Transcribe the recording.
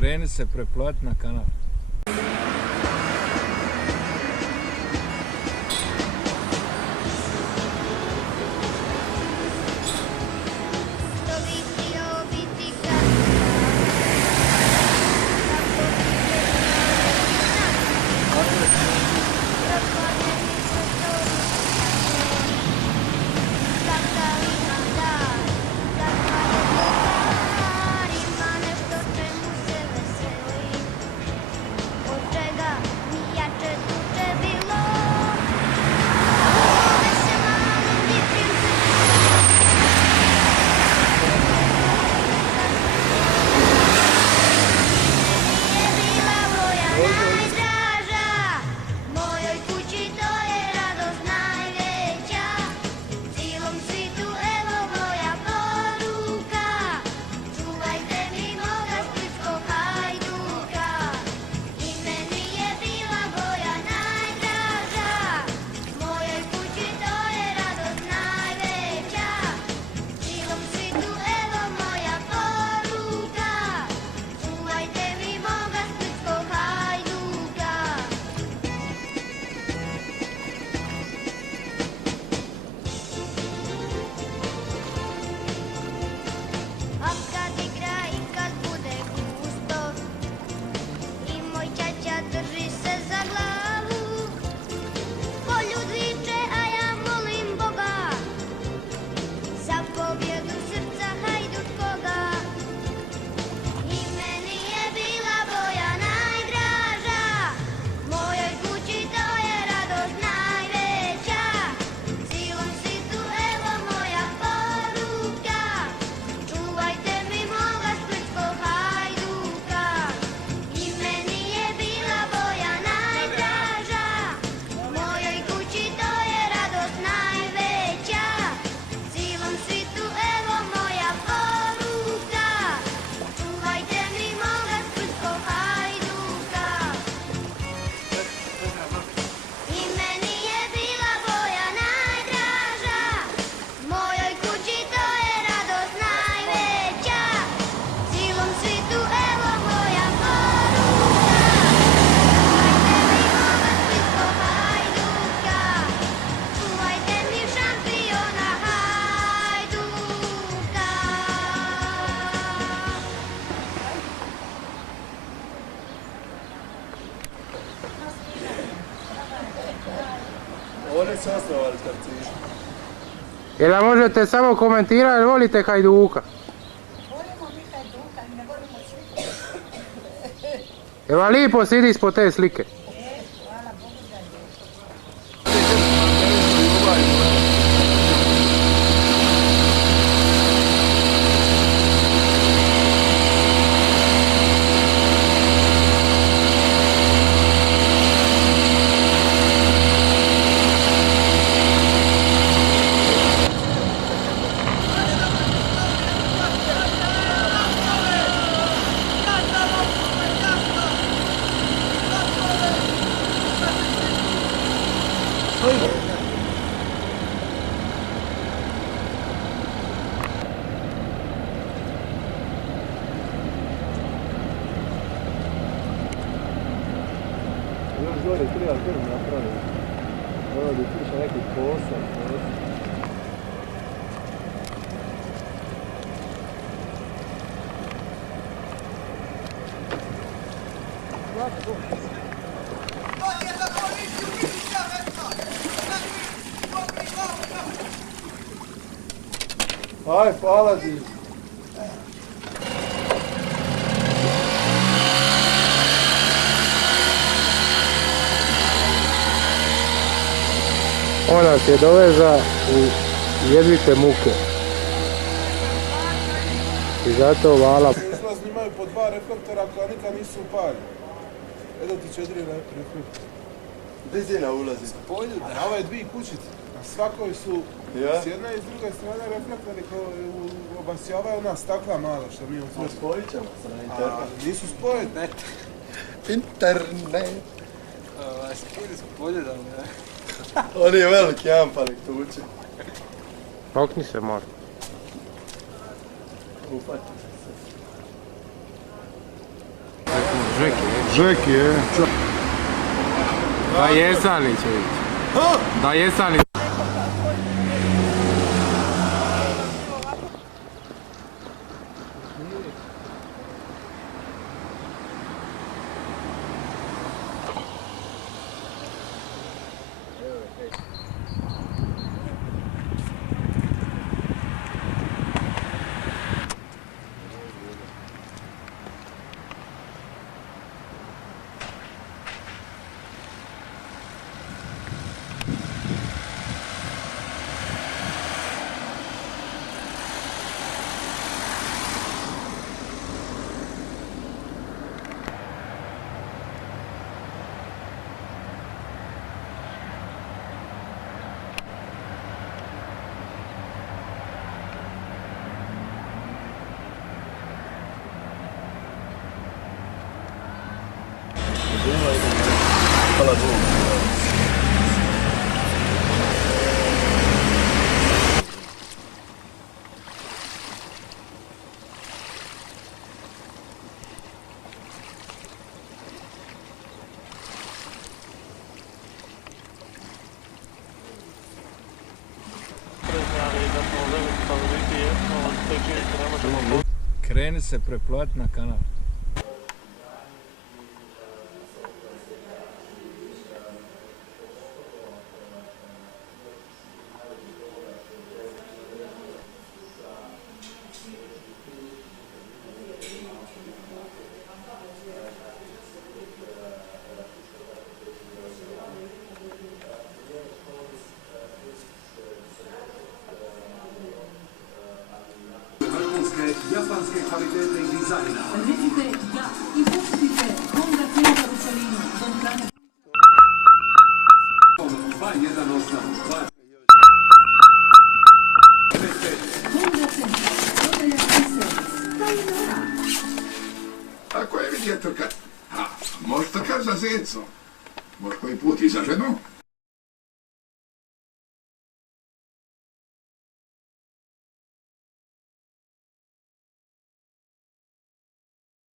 kreni se preplat na kanal. Oni su osnovali karcići. Jel nam možete samo komentirati, jel volite Hajduka? Volimo mi Hajduka, ne volimo sliku. Jel vam lijepo sidi ispod te slike? Hvala Bogu da je. Još gore treba grm napraviti. Ono bi piše neki posao. Aj, hvala ti. On nas je doveza u jedvite muke. I zato hvala. Izlazni imaju po 2 reflektora koja nikad nisu upaljeni. Edo ti 4 reflektora. Gdje zina ulazi? A ove dvije kućice. Na svakoj su s jedne i s druge strane reflektori koji obasjavaju ona stakla malo što mi Smo spojit ćemo se na internet. Nisu spojeni. Internet. Skili su poljedan, ne? On je veliki jampanik tuče. Okni se mora. Upati se. Žeki, je. Da jesam li će ići? Da jesam li? Hvala Bogu. Kreni se preplat na kanal. Japanske kvalitete i dizajna. Recite da i pustite Honda Civic Rusolino, Don Frane. 2182. Honda Centar, prodaja i servis. Tajnora. Ako je vidjeto kad... A, možda kar za zeco. Možda koji put i za ženu?